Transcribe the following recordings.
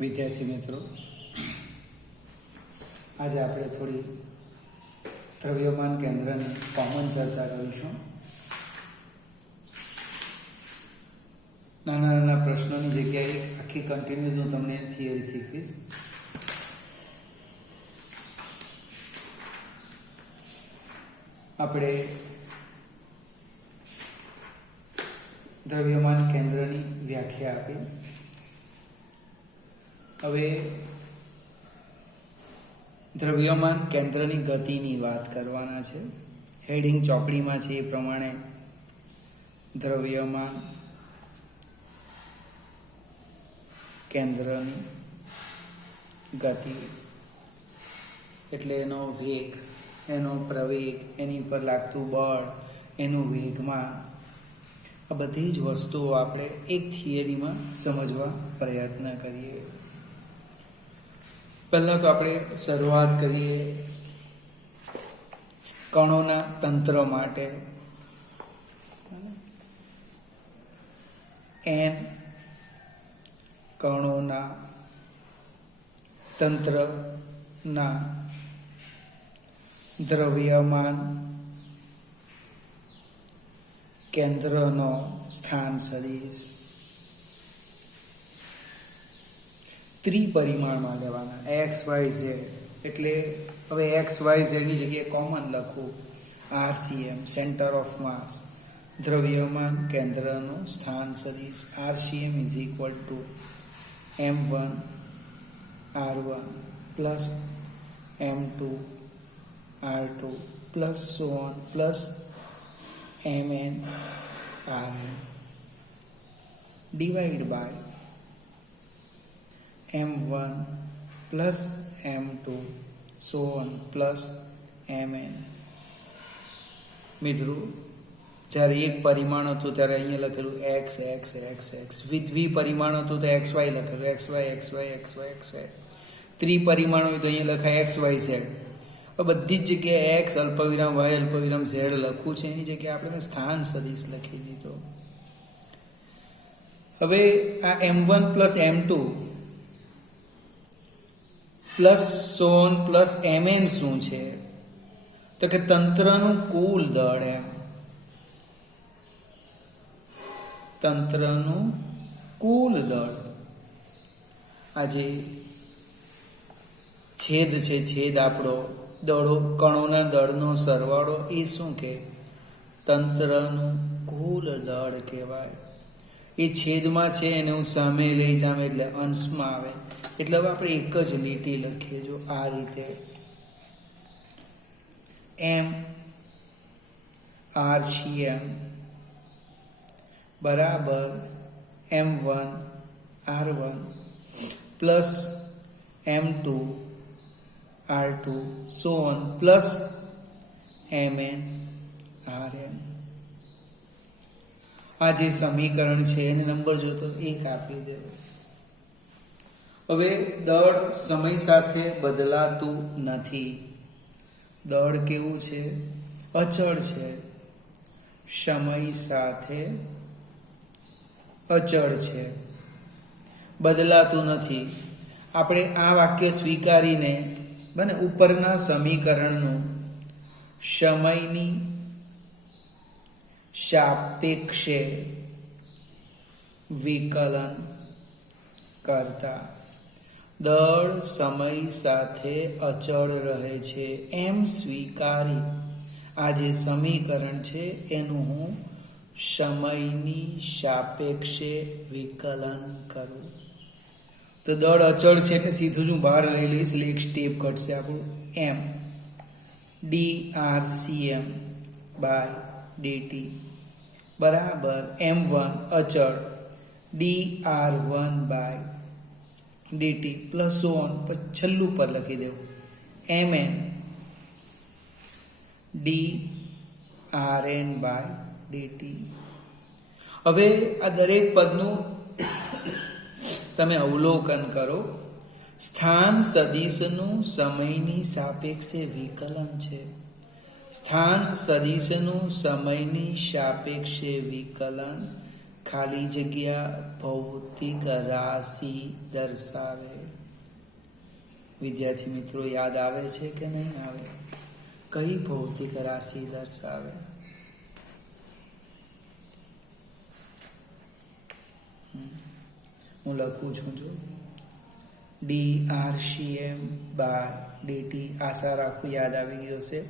વિદ્યાર્થી મિત્રો, આજે આપણે થોડી દ્રવ્યમાન કેન્દ્રની કોમન ચર્ચા કરીશું. નાના નાના પ્રશ્નોની જગ્યાએ આખી કન્ટિન્યુઅસ હું તમને થિયરી શીખવીશ. આપણે દ્રવ્યમાન કેન્દ્રની વ્યાખ્યા આપી. હવે દ્રવ્યમાન કેન્દ્રની ગતિની વાત કરવાના છે. હેડિંગ ચોપડીમાં છે એ પ્રમાણે દ્રવ્યમાન કેન્દ્રની ગતિ એટલે એનો વેગ, એનો પ્રવેગ, એની પર લાગતું બળ, એનું વેગમાન, આ બધી જ વસ્તુઓ આપણે એક થિયરીમાં સમજવા પ્રયત્ન કરીએ. પહેલાં તો આપણે શરૂઆત કરીએ કણોના તંત્ર માટે. એન કણોના તંત્રના દ્રવ્યમાન કેન્દ્રનો સ્થાન સદિશ ત્રિપરિમાણમાં લેવાના. એક્સ વાય ઝેડ એટલે હવે એક્સ વાય ઝેડની જગ્યાએ કોમન લખું આરસીએમ, સેન્ટર ઓફ માસ, દ્રવ્યમાન કેન્દ્રનો સ્થાન સદિશ. RCM is equal to M1 R1 plus M2 R2 plus so on plus Mn Rn divide by M1 plus M2 so on plus Mn. મિત્રો, જ્યારે એક પરિમાણ હતું ત્યારે અહીંયા લખેલું એક્સ એક્સ એક્સ એક્સ, દ્વિપરિમાણ હતું તો એક્સ વાય લખેલું x y x y x y x y. ત્રિપરિમાણ હોય તો અહીંયા લખાય એક્સ વાય ઝેડ. બધી જ જગ્યાએ એક્સ અલ્પવિરામ વાય અલ્પવિરામ ઝેડ લખવું છે, એની જગ્યાએ આપણે સ્થાન સદિશ લખી દીધો. હવે આ M1 પ્લસ M2 પ્લસ સોન પ્લસ Mn શું છે? તો કે તંત્રનું કુલ દળ. એમ તંત્રનું કુલ દળ. આજે છેદ છે, છેદ આપણો દળો, કણોના દળનો સરવાળો, એ શું કે તંત્રનું કુલ દળ કહેવાય. એ છેદમાં છે એને હું સામે લઈ જામ એટલે અંશમાં આવે. એટલે હવે આપણે એક જ લીટી લખીએ જો આ રીતે. M RCM બરાબર M1 R1 plus M2 R2 so on plus Mn Rn. આ જે સમીકરણ છે એને નંબર જોતો 1 આપી દેવો. હવે દળ સમય સાથે બદલાતું નથી. દળ કેવું છે? અચળ છે. સમય સાથે અચળ છે, બદલાતું નથી. આપણે આ વાક્ય સ્વીકારીને બને ઉપરના સમીકરણનું સમયની સાપેક્ષે વિકલન કરતા દળ સમય સાથે અચળ રહે છે એમ સ્વીકારી આ જે સમીકરણ છે એનું હું સમયની સાપેક્ષે વિકલન કરું. તો દળ અચળ છે એટલે સીધું જ હું બહાર લઈ લઈશ એટલે એક સ્ટેપ ઘટશે આપણું. M DRCM બાય DT બરાબર M1 અચળ DR1 by DT plus on છેલ્લું પર લખી દેવું Mn DRn બાય DT. હવે આ દરેક પદનું તમે અવલોકન કરો. સ્થાન સદિશનું સમયની સાપેક્ષે વિકલન છે. સ્થાન સદિશનું સમયની સાપેક્ષે વિકલન ખાલી જગ્યા ભૌતિક રાશિ દર્શાવે. વિદ્યાર્થી મિત્રો યાદ આવે છે કે નહીં આવે? કઈ ભૌતિક રાશિ દર્શાવે? હું લખું છું જો DRCM/dt. આશા રાખું યાદ આવી ગયો હશે.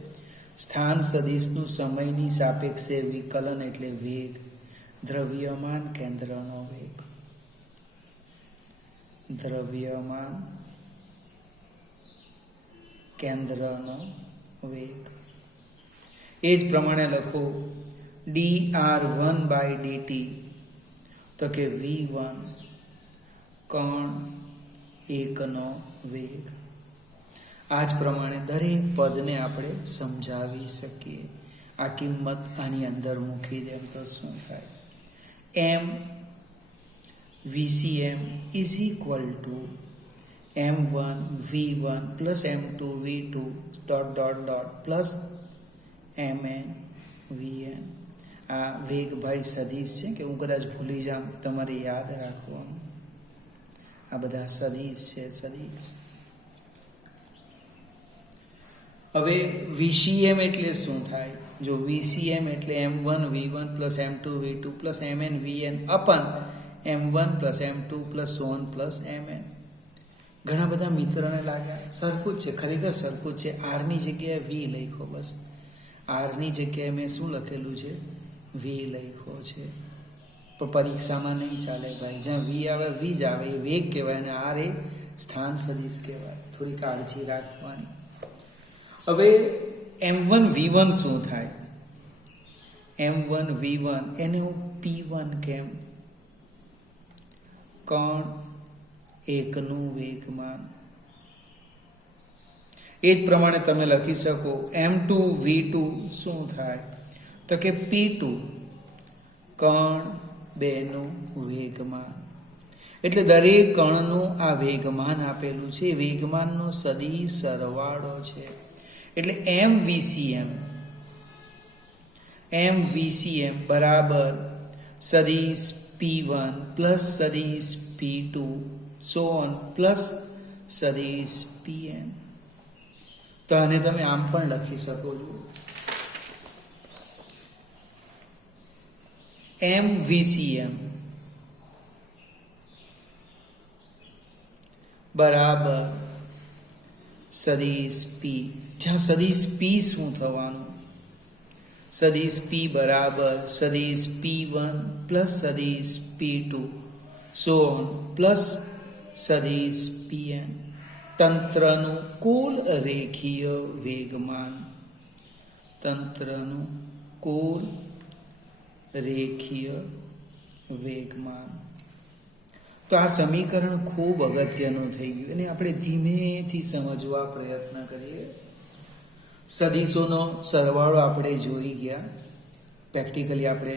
સ્થાન સદિશનું સમયની સાપેક્ષે વિકલન એટલે વેગ. દ્રવ્યમાન કેન્દ્રનો વેગ. દ્રવ્યમાન કેન્દ્રનો વેગ. એ જ પ્રમાણે લખો dr1/dt તો કે v1 કણ એકનો વેગ. આ જ પ્રમાણે દરેક પદને આપણે સમજાવી શકીએ. આ કિંમત આની અંદર મૂકી દેમ તો શું થાય? m VCM is equal to m1 v1 plus m2 v2 dot dot dot plus mn vn. આ વેગભાઈ સદિશ છે કે હું કદાચ ભૂલી જાઉં, તમારે યાદ રાખવાનું. આ બધા સદિશ છે, સદિશ. હવે VCM એટલે શું થાય? જો VCM એટલે m1 v1 plus m2 v2 plus mn vn અપન m1 plus m2 plus so on plus mn. ઘણા બધા મિત્રોને લાગ્યા સરખું જ છે, ખરેખર સરખું જ છે. r ની જગ્યાએ v લખ્યો, બસ r ની જગ્યાએ મેં શું લખેલું છે? v લખ્યો છે. પણ પરીક્ષામાં નહીં ચાલે ભાઈ. જ્યાં v આવે v જ આવે, એ વેગ કહેવાય, અને r એ સ્થાન સદિશ કહેવાય. થોડી કાળજી રાખવાની. હવે m1 v1 શું થાય? m1 v1 એને હું p1 કેમ? કણ એકનું વેગમાન. એ જ પ્રમાણે તમે લખી શકો m2 v2 શું થાય? તો કે p2 કણ બેનું વેગમાન. એટલે દરેક કણનું આ વેગમાન આપેલું છે. વેગમાનનો સદિશ સરવાળો છે. એટલે mVCM બરાબર સદિશ p1 પ્લસ સદિશ p2 so on પ્લસ સદિશ pn. તો આને તમે આમ પણ લખી શકો છો mVCM બરાબર સદિશ p. જ્યાં સદિશ p શું થવાનું? સદિશ p બરાબર સદિશ p1 પ્લસ સદિશ p2 so on પ્લસ સદિશ pn. તંત્રનું કુલ રેખીય વેગમાન. તંત્રનું કુલ રેખીય વેગમાન. તો આ સમીકરણ ખૂબ અગત્યનું થઈ ગયું, અને આપણે ધીમેથી સમજવા પ્રયત્ન કરીએ. સદિશોનો સરવાળો આપણે જોઈ ગયા. પ્રેક્ટિકલી આપણે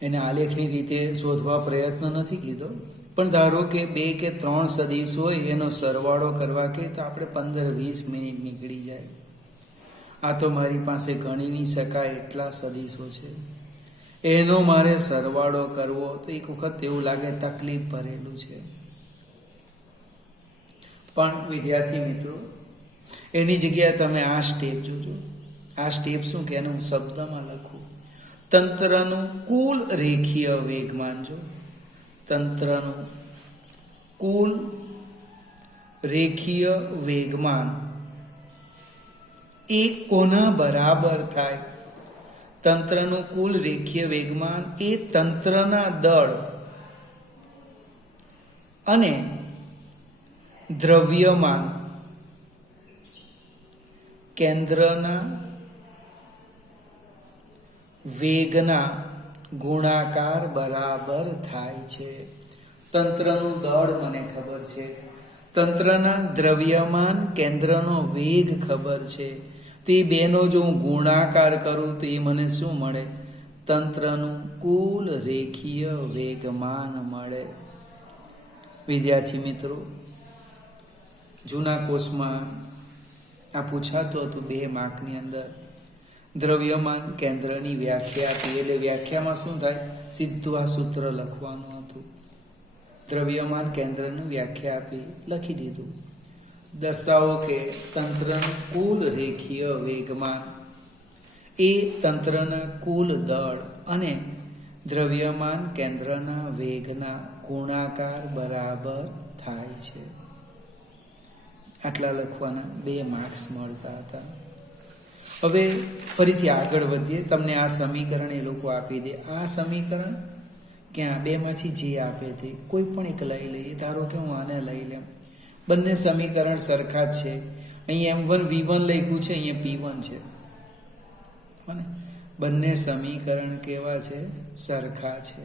એને આલેખની રીતે શોધવા પ્રયત્ન નથી કીધો, પણ ધારો કે 2 કે 3 સદિશ હોય, એનો સરવાળો કરવા કે તો આપણે 15-20 મિનિટ નીકળી જાય. આ તો મારી પાસે ગણી નહીં શકાય એટલા સદિશો છે. એનો મારે સરવાળો કરવો તો એક વખત એવું લાગે તકલીફ ભરેલું છે. પણ વિદ્યાર્થી મિત્રો, એની જગ્યાએ તમે આ સ્ટેપ જોજો. આ સ્ટેપ શું કે એને હું શબ્દમાં લખું. તંત્રનું કુલ રેખીય વેગમાન. જો તંત્રનું કુલ રેખીય વેગમાન એ કોના બરાબર થાય? તંત્રનું કુલ રેખીય વેગમાન એ તંત્રના દળ અને દ્રવ્યમાન કેન્દ્રના વેગના ગુણાકાર બરાબર થાય છે. તંત્રનું દળ મને ખબર છે, તંત્રના દ્રવ્યમાન કેન્દ્રનો વેગ ખબર છે. તે બેનો જો હું ગુણાકાર કરું તો એ મને શું મળે? તંત્રનું કુલ રેખીય વેગમાન મળે. વિદ્યાર્થી મિત્રો, જૂના કોર્સમાં આ પૂછાતું હતું 2 માર્કની અંદર. દ્રવ્યમાન કેન્દ્રની વ્યાખ્યા આપી. એટલે વ્યાખ્યામાં શું થાય? સીધું આ સૂત્ર લખવાનું હતું. દ્રવ્યમાન કેન્દ્રનું વ્યાખ્યા આપી, લખી દીધું. દર્શાવો કે તંત્રનું કુલ રેખીય વેગમાન એ તંત્રના કુલ દળ અને દ્રવ્યમાન કેન્દ્રના વેગના ગુણાકાર બરાબર થાય છે. આટલા લખવાના 2 માર્ક્સ મળતા હતા. હવે ફરીથી આગળ વધીએ. તમને આ સમીકરણ એ લોકો આપી દે. આ સમીકરણ ક્યાં 2 માંથી જે આપે તે કોઈ પણ એક લઈ લઈએ. ધારો કે હું આને લઈ લઉં. બંને સમીકરણ સરખા જ છે. અહીં m1 v1 લખ્યું છે, અહીંયા p1 છે. બંને સમીકરણ કેવા છે? સરખા છે.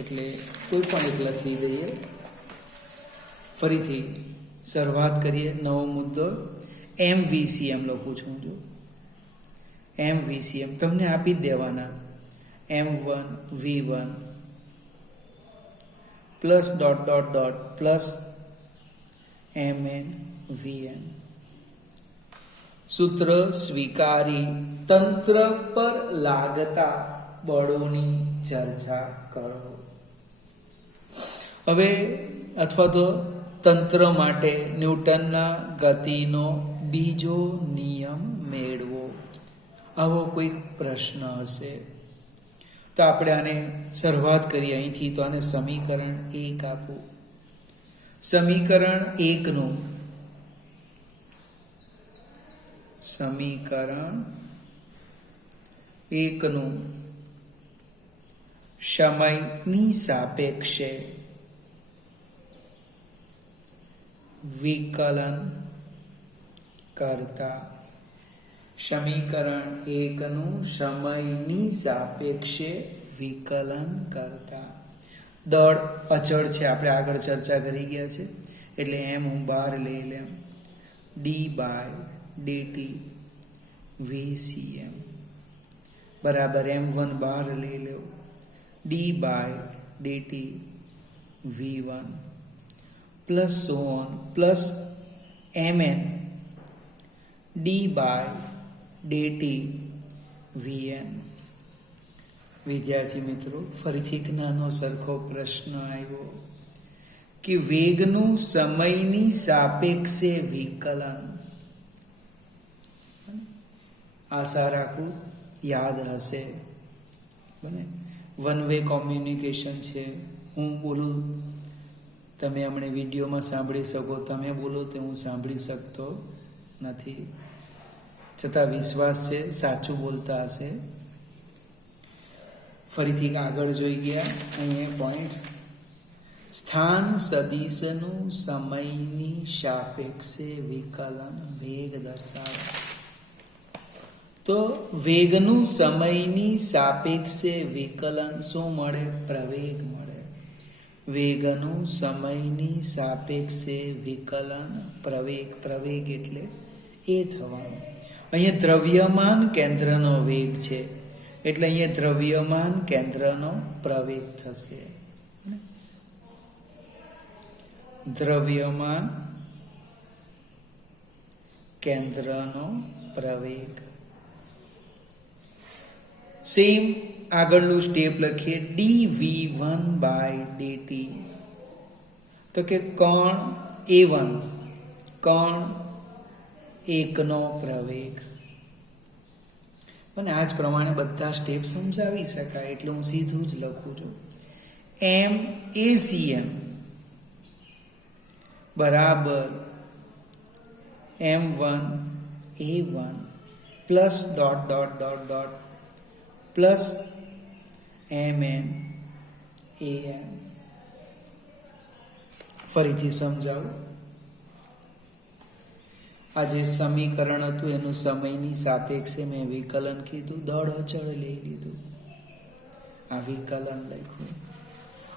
એટલે કોઈ પણ એક લખી દઈએ. ફરીથી શરૂઆત કરીએ. નવો મુદ્દો MVCM લખું છું. જો MVCM તમને આપી જ દેવાના. m1 v1 plus dot dot dot plus mn vn. સૂત્ર સ્વીકારી તંત્ર પર લાગતા બળોની ચર્ચા કરો. હવે અથવા તો તંત્ર માટે ન્યૂટનના ગતિનો બીજો નિયમ મેળવો. આવો કોઈ પ્રશ્ન હશે તો આપણે આને શરૂઆત કરીએ અહીંથી. તો આને સમીકરણ 1 આપો. સમીકરણ 1 નું સમયની સાપેક્ષે વિકલન કરતા. સમીકરણ 1 નું સમયની સાપેક્ષે વિકલન કરતા. દળ અચળ છે, આપણે આગળ ચર્ચા કરી ગયા છે. એટલે એમ હું બહાર લઈ લેમ. d/dt VCM બરાબર m1 બહાર લઈ લો. d/dt v1 plus so on plus mn d/dt vn. વિદ્યાર્થી મિત્રો, ફરીથી એક નાનો સરખો પ્રશ્ન આવ્યો કે વેગનું સમયની સાપેક્ષે વિકલન. આશા રાખું યાદ હશે. બને વન વે કોમ્યુનિકેશન છે. હું બોલું તમે હમણાં વિડીયોમાં સાંભળી શકો, તમે બોલો તે હું સાંભળી શકતો નથી. છતાં વિશ્વાસ છે સાચું બોલતા હશે. ફરીથી આગળ જોઈ ગયા. અહીંયા પોઈન્ટ સ્થાન સદિશનું સમયની સાપેક્ષે વિકલન વેગ દર્શાવે. તો વેગનું સમયની સાપેક્ષે વિકલન શું મળે? પ્રવેગ મળે. વેગનું સમયની સાપેક્ષે વિકલન પ્રવેગ. પ્રવેગ એટલે એ થવાનું. અહીંયા દ્રવ્યમાન કેન્દ્રનો વેગ છે એટલે અહીંયા દ્રવ્યમાન કેન્દ્રનો પ્રવેગ થશે. દ્રવ્યમાન કેન્દ્રનો પ્રવેગ. સેમ આગળનું સ્ટેપ લખીએ. dv1/dt. તો કે કોણ a1 કોણ 1 નો પ્રવેગ. અને આ જ પ્રમાણે બધા સ્ટેપ સમજાવી શકાય એટલે હું સીધું જ લખું છું. MACM બરાબર m1 a1 plus dot dot dot dot plus mn an. ફરીથી સમજાવું. આ જે સમીકરણ હતું એનું સમયની સાપેક્ષે મેં વિકલન કીધું. દળ અચળ લઈ લીધું, આ વિકલન લખ્યું.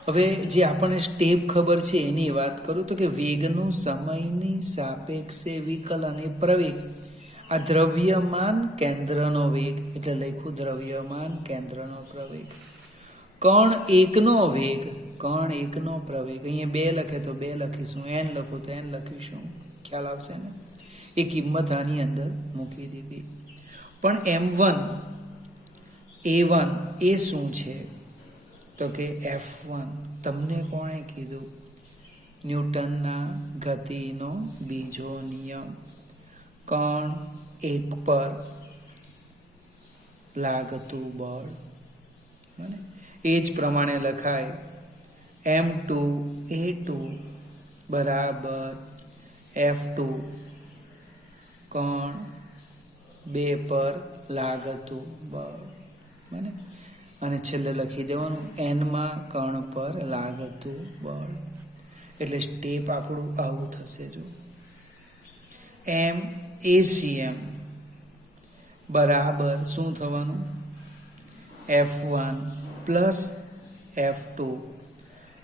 હવે જે આપણને સ્ટેપ ખબર છે એની વાત કરું તો કે વેગનું સમયની સાપેક્ષે વિકલન એ પ્રવેગ. આ દ્રવ્યમાન કેન્દ્રનો વેગ એટલે લખ્યું દ્રવ્યમાન કેન્દ્રનો પ્રવેગ. કણ 1 નો વેગ, કણ 1 નો પ્રવેગ. અહીંયા 2 લખે તો 2 લખીશું, n લખું તો n લખીશું. ખ્યાલ આવશે ને? એ કિંમત આની અંદર મૂકી દીધી. પણ M1 A1 એ શું છે? તો કે F1. તમને કોણે કીધું? ન્યૂટનના ગતિનો બીજો નિયમ. કણ એક પર લાગતું બળ. એ જ પ્રમાણે લખાય M2 A2 બરાબર F2 કણ 2 પર લાગતું બળ. બને અને છેલ્લે લખી દેવાનું n માં કણ પર લાગતું બળ. એટલે સ્ટેપ આપણું આવું થશે. જો MACM બરાબર શું થવાનું? F1 plus F2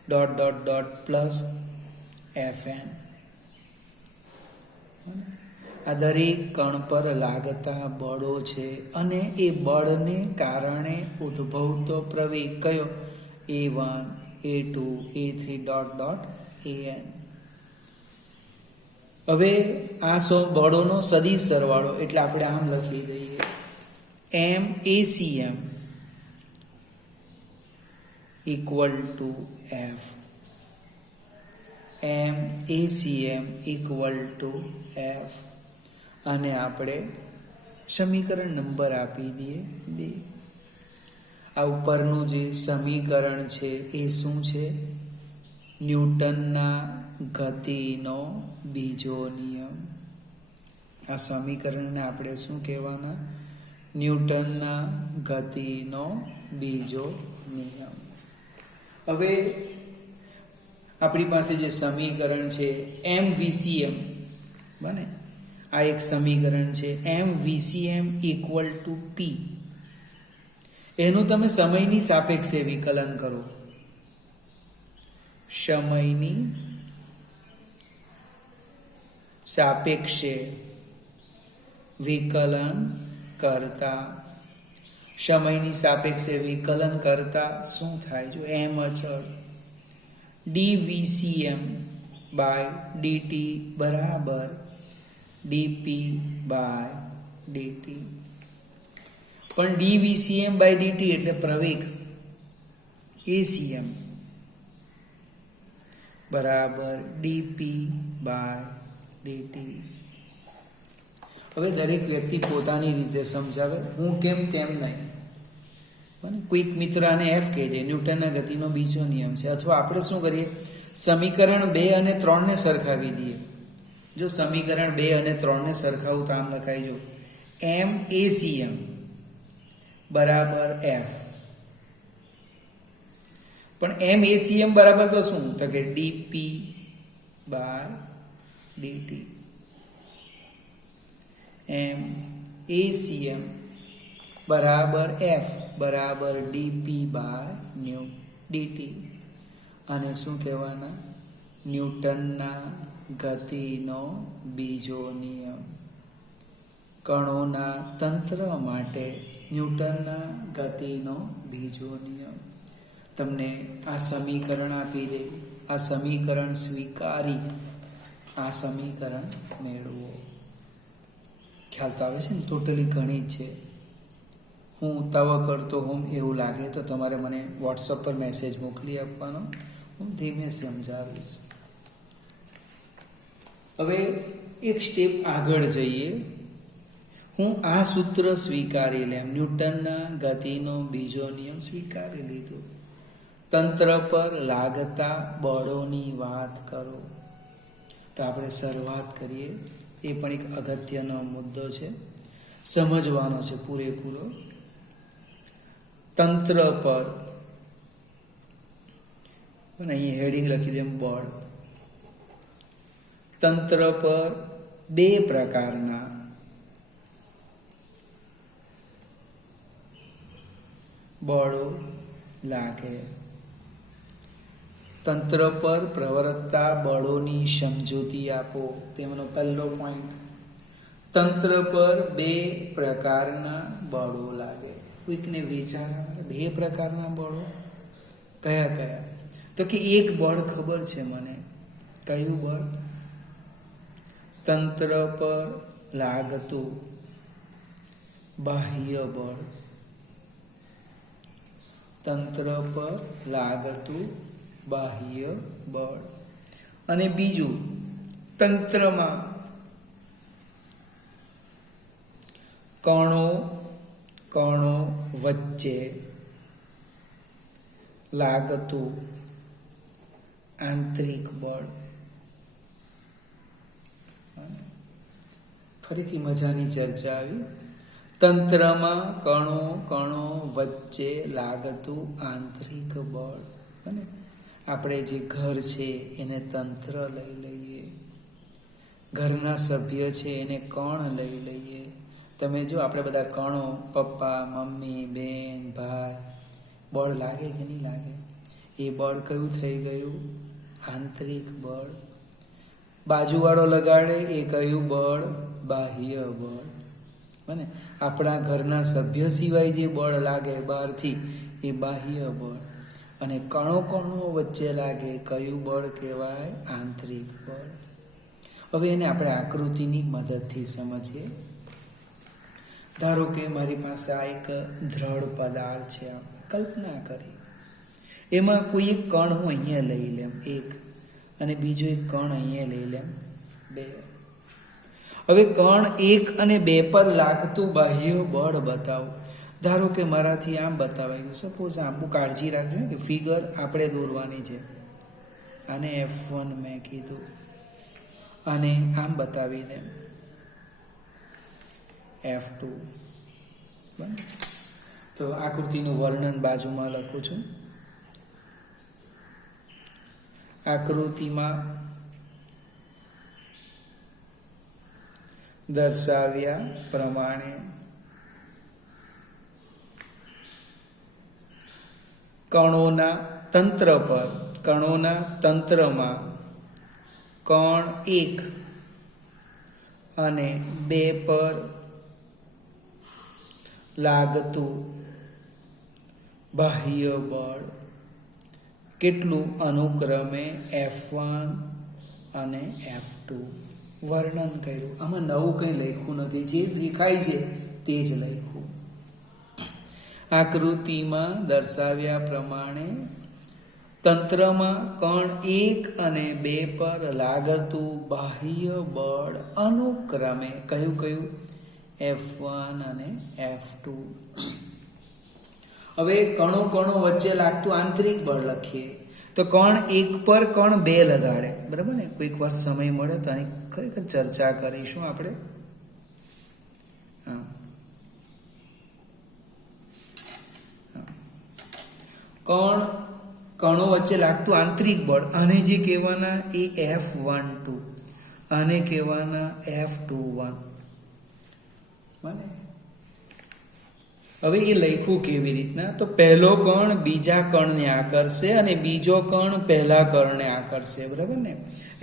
dot dot dot plus Fn. આ દરેક કણ પર લાગતા બળો છે અને એ બળને કારણે ઉદ્ભવતો પ્રવેગ કયો? A1 A2 A3 dot dot An. હવે આ બળોનો સદિશ સરવાળો એટલે આપણે આમ લખી દઈએ MACM equal to F. MACM equal to F. અને આપણે સમીકરણ નંબર આપી દઈએ 2. આ ઉપરનું જે સમીકરણ છે એ શું છે? ન્યૂટનના ગતિનો બીજો નિયમ. આ સમીકરણને આપણે શું કહેવાના? ન્યૂટનના ગતિનો બીજો નિયમ. હવે આપણી પાસે જે સમીકરણ છે MVCM બને. આ એક સમીકરણ છે MVCM ઇક્વલ ટુ P. એનું તમે સમયની સાપેક્ષે વિકલન કરો. સમયની સાપેક્ષે વિકલન કરતા સમયની સાપેક્ષે વિકલન કરતા શું થાય? જો M અચળ dVCM બાય dt બરાબર dP બાય dt. પણ dVCM બાય dt એટલે પ્રવેગ ACM બરાબર dP બાય dt. હવે દરેક વ્યક્તિ પોતાની રીતે સમજાવે, હું કેમ તેમ નહીં. કોઈક મિત્ર આને F કહે છે, ન્યૂટનના ગતિનો બીજો નિયમ છે. અથવા આપણે શું કરીએ? સમીકરણ 2 અને 3 ને સરખાવી દઈએ. જો સમીકરણ 2 અને 3 ને સરખાવું તો આમ લખાય. જો MACM બરાબર F. પણ MACM બરાબર તો શું? તો કે dP બાય dt. MACM બરાબર F બરાબર dP બાય dt. અને શું કહેવાના? ન્યૂટનના ગતિનો બીજો નિયમ. કણોના તંત્ર માટે ન્યૂટનના ગતિનો બીજો નિયમ. તમને આ સમીકરણ આપી દે, આ સમીકરણ સ્વીકારી આ સમીકરણ મેળવો. ખ્યાલ તો આવે છે ને? ટોટલી ગણિત છે. હું તવ કરતો હોમ એવું લાગે તો તમારે મને વોટ્સઅપ પર મેસેજ મોકલી આપવાનો, હું ધીમે સમજાવીશ. હવે એક સ્ટેપ આગળ જઈએ. હું આ સૂત્ર સ્વીકારી લેમ, ન્યૂટનના ગતિનો બીજો નિયમ સ્વીકારી લીધો. તંત્ર પર લાગતા બળોની વાત કરો. તો આપણે શરૂઆત કરીએ. એ પણ એક અગત્યનો મુદ્દો છે, સમજવાનો છે પૂરેપૂરો. તંત્ર પર, અને અહીં હેડિંગ લખી દે બળ. તંત્ર પર 2 પ્રકારના બળો લાગે. તંત્ર પર પ્રવર્તતા બળોની સમજૂતી આપો. તેમનો પહેલો પોઈન્ટ, તંત્ર પર 2 પ્રકારના બળો લાગે. કોઈકને વિચાર આવે 2 પ્રકારના બળો કયા કયા? તો કે એક બળ ખબર છે મને. કયું બળ? તંત્ર પર લાગતું બાહ્ય બળ, તંત્ર પર લાગતું બાહ્ય બળ. અને બીજું, તંત્રમાં કણો વચ્ચે લાગતું આંતરિક બળ. ફરીથી મજાની ચર્ચા આવી. તંત્રમાં કણો વચ્ચે લાગતું આંતરિક બળ. અને આપણે જે ઘર છે એને તંત્ર લઈ લઈએ, ઘરના સભ્ય છે એને કણ લઈ લઈએ. તમે જો આપણે બધા કણો, પપ્પા, મમ્મી, બેન, ભાઈ, બળ લાગે કે નહીં લાગે? એ બળ કયું થઈ ગયું? આંતરિક બળ. બાજુવાળો લગાડે એ કયું બળ? બાહ્ય બળ. અને આપણા ઘરના સભ્ય સિવાય જે બળ લાગે બહારથી એ બાહ્ય બળ. અને કણો વચ્ચે લાગે કયું બળ કહેવાય? આંતરિક બળ. હવે એને આપણે આકૃતિની મદદથી સમજીએ. ધારો કે મારી પાસે આ એક દ્રઢ પદાર્થ છે, કલ્પના કરી. એમાં કોઈ એક કણ હું અહીંયા લઈ લેમ, એક, અને બીજો એક કણ અહીંયા લઈ લેમ, બે. હવે કણ 1 અને 2 પર લાગતું બાહ્ય બળ બતાવો. ધારો કે મારાથી આમ બતાવાઈ ગયું. સપોઝ આમ, બહુ કાળજી રાખજો કે ફિગર આપણે દોરવાની છે. આને F1 મેં કીધું, અને આમ બતાવી દે F2. બરાબર? તો આકૃતિનું વર્ણન બાજુમાં લખું છું. આકૃતિમાં દર્શાવ્યા પ્રમાણે કણોના તંત્રમાં કણ 1 અને 2 પર લાગતું બાહ્ય બળ કેટલું? અનુક્રમે F1 અને F2 વર્ણન કર્યું. આમાં નવું કંઈ લખ્યું નથી, જે દેખાય છે તે જ લખ્યું. આકૃતિમાં દર્શાવ્યા પ્રમાણે તંત્રમાં કણ 1 અને 2 પર લાગતું બાહ્ય બળ અનુક્રમે કયું? F1 અને F2. હવે કણો વચ્ચે લાગતું આંતરિક બળ લખીએ તો કણ 1 પર કણ 2 લગાડે. બરાબર ને? કોઈક વાર સમય મળે તો આની ખરેખર ચર્ચા કરીશું આપણે. કણો વચ્ચે લાગતું આંતરિક બળ, આને જે કહેવાના એ F12, આને કહેવાના F21. બને? હવે એ લખ્યું કેવી રીતના? તો પહેલો કણ બીજા કણને આકર્ષે અને બીજો કણ પહેલા કણને આકર્ષે. બરાબર ને?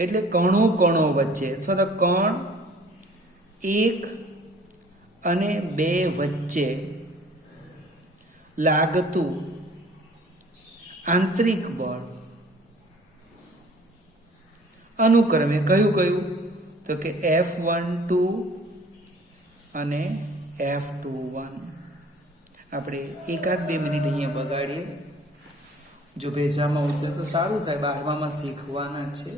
એટલે કણો વચ્ચે અથવા તો કણ 1 અને 2 વચ્ચે લાગતું આંતરિક બળ અનુક્રમે કયું? તો કે F12 અને F21. આપણે 1-2 મિનિટ અહીંયા બગાડીએ. જો ભેજામાં ઉતરે તો સારું થાય, 12માં શીખવાના છે.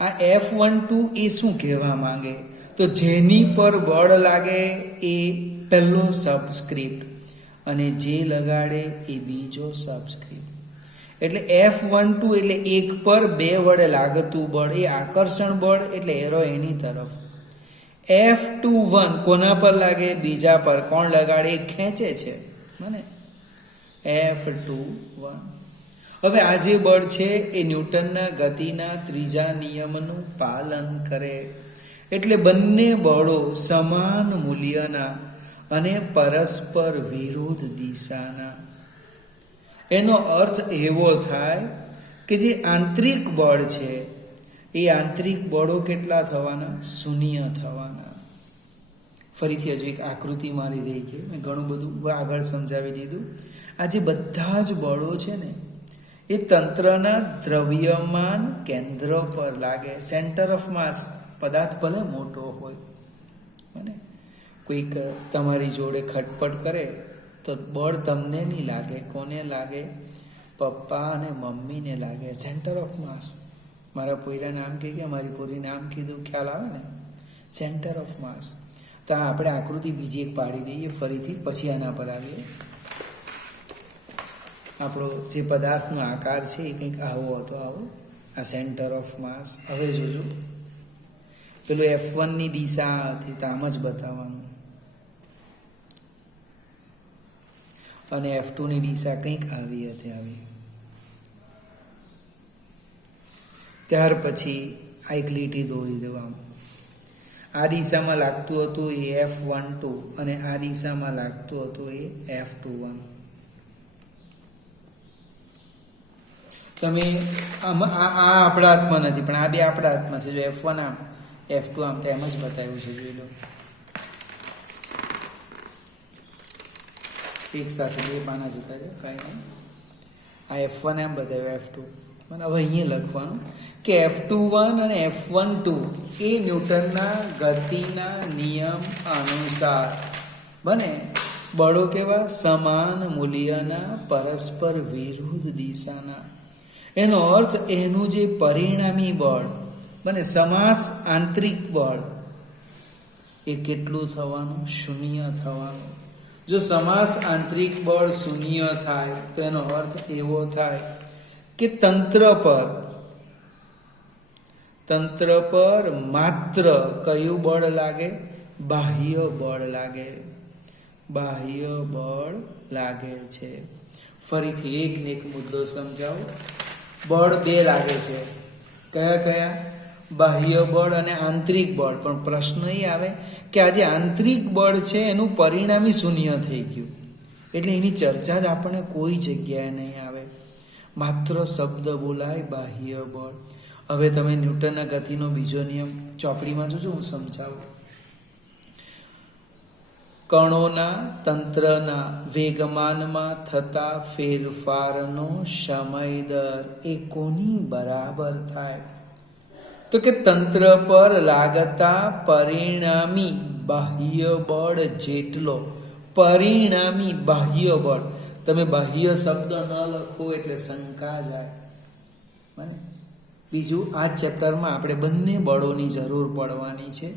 આ F12 એ શું કહેવા માંગે? તો જેની પર બળ લાગે એ પહેલો સબસ્ક્રિપ્ટ અને જે લગાડે એ બીજો સબસ્ક્રિપ્ટ. એટલે F12 એટલે 1 પર 2 વડે લાગતું બળ, એ આકર્ષણ બળ, એટલે એરો એની તરફ. F21 કોના પર લાગે? બીજા પર. કોણ લગાડે? ખેંચે છે. મને F21. હવે આ જે બળ છે એ ન્યૂટનના ગતિના ત્રીજા નિયમનું પાલન કરે. એટલે બંને બળો સમાન મૂલ્યના અને પરસ્પર વિરુદ્ધ દિશાના. એનો અર્થ એવો થાય કે જે આંતરિક બળ છે એ આંતરિક બળો કેટલા થવાના? શૂન્ય થવાના. ફરીથી હજુ એક આકૃતિ મારી રહી ગઈ, મેં ઘણું બધું આગળ સમજાવી દીધું. આ જે બધા જ બળો છે ને એ તંત્રના દ્રવ્યમાન કેન્દ્ર પર લાગે. સેન્ટર ઓફ માસ. પદાર્થ ભલે મોટો હોય, કોઈક તમારી જોડે ખટપટ કરે તો બળ તમને નહીં લાગે, કોને લાગે? પપ્પા અને મમ્મીને લાગે. સેન્ટર ઓફ માસ. મારા પોઈરા નામ કહે કે મારી પૂરી નામ કીધું, ખ્યાલ આવે ને? સેન્ટર ઓફ માસ. તો આપણે આકૃતિ બીજી એક પાડી દઈએ ફરીથી, પછી આના પર આવીએ. આપણો જે પદાર્થનો આકાર છે એ કંઈક આવો હતો, આવો આ સેન્ટર ઓફ માસ. હવે જોજો, પેલું F1ની દિશા હતી તો આમ જ બતાવવાનું, અને F2ની દિશા કંઈક આવી હતી, આવી. ત્યાર પછી આ એક લીટી દોરી દો. આમ આ દિશામાં લાગતું હતું એ F12 અને આ દિશામાં લાગતું હતું એ F21. તમે આ આપણા હાથમાં નથી, પણ આ બે આપણા હાથમાં છે. જો F1 આમ, F2 આમ, તો એમ જ બતાવ્યું છે. જોઈ લો, એક સાથે બે પાના જતા રહ્યો, કાંઈ નહીં. આ F1 એમ બતાવ્યું, F2. મને હવે અહીંયા લખવાનું કે F21 અને F12 એ ન્યૂટનના ગતિના નિયમ અનુસાર બને બળો કેવા? સમાન મૂલ્યના પરસ્પર વિરુદ્ધ દિશાના. એનો અર્થ એનું જે પરિણામી બળ બને સમાસ આંતરિક બળ એ કેટલું થવાનું? શૂન્ય થવાનું. જો સમાસ આંતરિક બળ શૂન્ય થાય તો એનો અર્થ એવો થાય કે તંત્ર પર માત્ર કયું બળ લાગે? બાહ્ય બળ લાગે. બાહ્ય બળ લાગે છે. ફરીથી એક ને એક મુદ્દો સમજાવો. બળ બે લાગે છે. કયા કયા? બાહ્ય બળ અને આંતરિક બળ. પણ પ્રશ્ન એ આવે કે આ જે આંતરિક બળ છે એનું પરિણામી શૂન્ય થઈ ગયું, એટલે એની ચર્ચા જ આપણને કોઈ જગ્યાએ નહીં આવે. માત્ર શબ્દ બોલાય બાહ્ય બળ. હવે તમે ન્યૂટનના ગતિનો બીજો નિયમ ચોપડીમાં જોજો, હું સમજાવું. કણોના તંત્રના વેગમાનમાં થતા ફેરફારનો સમય દર એ કોની બરાબર થાય? તો કે તંત્ર પર લાગતા પરિણામી બાહ્ય બળ જેટલો. પરિણામી બાહ્ય બળ. તમે બાહ્ય શબ્દ ન લખો એટલે શંકા જાય. બને બીજું, આ ચેપ્ટરમાં આપણે બંને બળોની જરૂર પડવાની છે,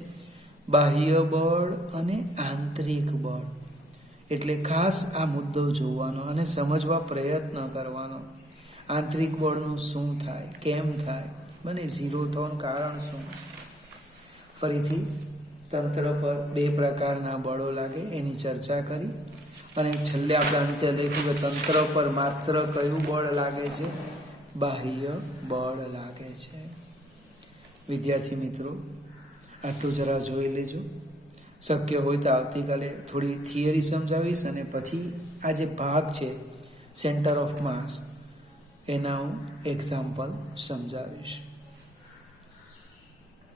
બાહ્ય બળ અને આંતરિક બળ. એટલે ખાસ આ મુદ્દો જોવાનો અને સમજવા પ્રયત્ન કરવાનો. આંતરિક બળનું શું થાય, કેમ થાય, બને ઝીરો થવાનું કારણ શું? ફરીથી તંત્ર પર બે પ્રકારના બળો લાગે એની ચર્ચા કરી, અને છેલ્લે આપણે અંતે લખ્યું કે તંત્ર પર માત્ર કયું બળ લાગે છે? બાહ્ય બળ લાગે છે. વિદ્યાર્થી મિત્રો, આટલું જરા જોઈ લેજો. શક્ય હોય તો આવતીકાલે થોડી થિયરી સમજાવીશ, અને પછી આ જે ભાગ છે સેન્ટર ઓફ માસ એના હું એક્ઝામ્પલ સમજાવીશ.